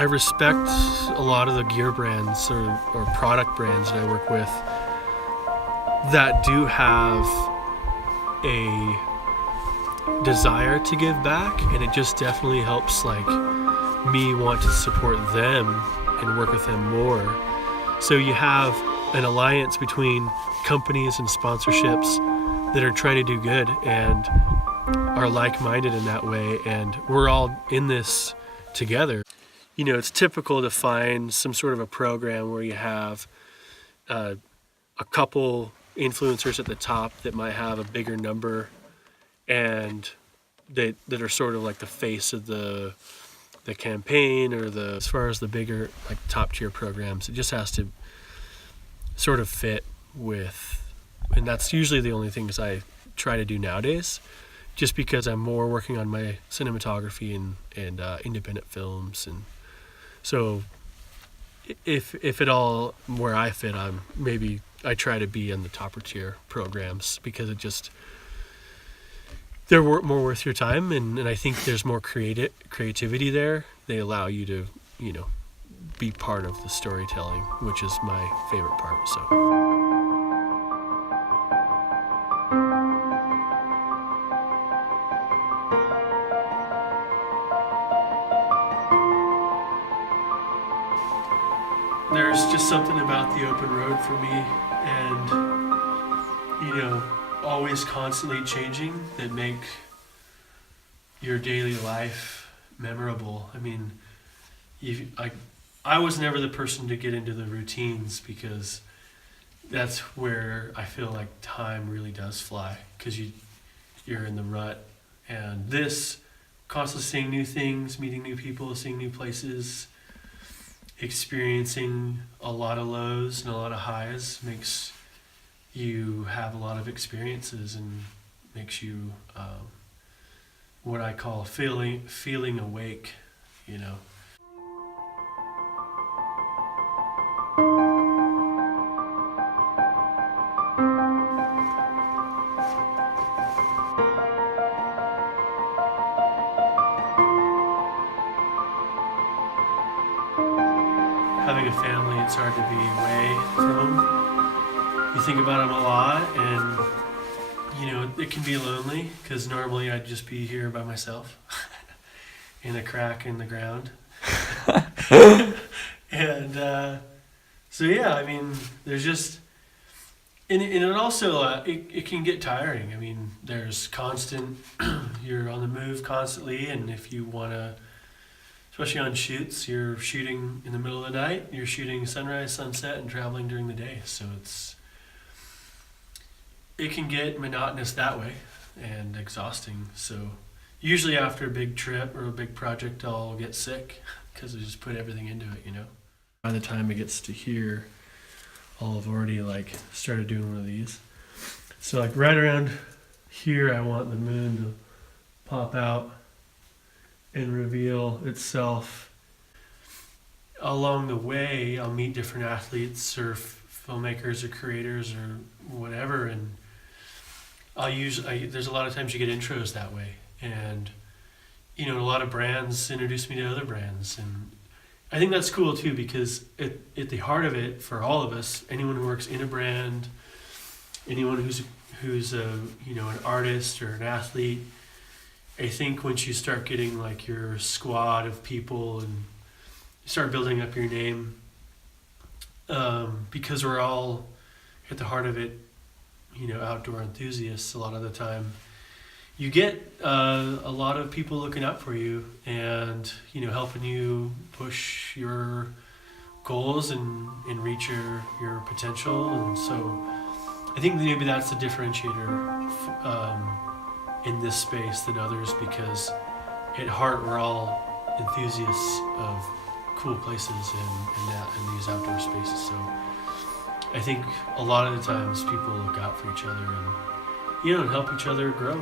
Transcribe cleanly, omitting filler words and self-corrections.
I respect a lot of the gear brands or product brands that I work with that do have a desire to give back, and it just definitely helps like me want to support them and work with them more. So you have an alliance between companies and sponsorships that are trying to do good and are like-minded in that way, and we're all in this together. You know, it's typical to find some sort of a program where you have a couple influencers at the top that might have a bigger number, and that are sort of like the face of the campaign, or as far as the bigger like top tier programs, it just has to sort of fit with, and that's usually the only things I try to do nowadays, just because I'm more working on my cinematography and independent films. And so if at all where I fit, I try to be in the topper tier programs, because it just, they're more worth your time, and I think there's more creativity there. They allow you to, you know, be part of the storytelling, which is my favorite part. So there's just something about the open road for me, and you know, always constantly changing, that make your daily life memorable. I mean, I was never the person to get into the routines, because that's where I feel like time really does fly, because you're in the rut. And this, constantly seeing new things, meeting new people, seeing new places, experiencing a lot of lows and a lot of highs, makes you have a lot of experiences, and makes you what I call feeling awake, you know. Having a family, it's hard to be away from them. You think about them a lot, and you know, it can be lonely, because normally I'd just be here by myself in a crack in the ground. And so yeah, I mean, there's just, and it also it can get tiring. I mean, there's constant you're on the move constantly, and if you want to, especially on shoots, you're shooting in the middle of the night, you're shooting sunrise, sunset, and traveling during the day. So it can get monotonous that way and exhausting. So usually after a big trip or a big project, I'll get sick, because I just put everything into it, you know. By the time it gets to here, I'll have already like started doing one of these. So like right around here, I want the moon to pop out and reveal itself. Along the way, I'll meet different athletes or filmmakers or creators or whatever, and there's a lot of times you get intros that way, and you know, a lot of brands introduce me to other brands, and I think that's cool too, because at the heart of it, for all of us, anyone who works in a brand, anyone who's a, you know, an artist or an athlete, I think once you start getting like your squad of people and you start building up your name, because we're all at the heart of it, you know, outdoor enthusiasts a lot of the time, you get a lot of people looking out for you and, you know, helping you push your goals and reach your potential. And so I think maybe that's the differentiator in this space than others, because at heart we're all enthusiasts of cool places and these outdoor spaces. So I think a lot of the times people look out for each other and, you know, help each other grow.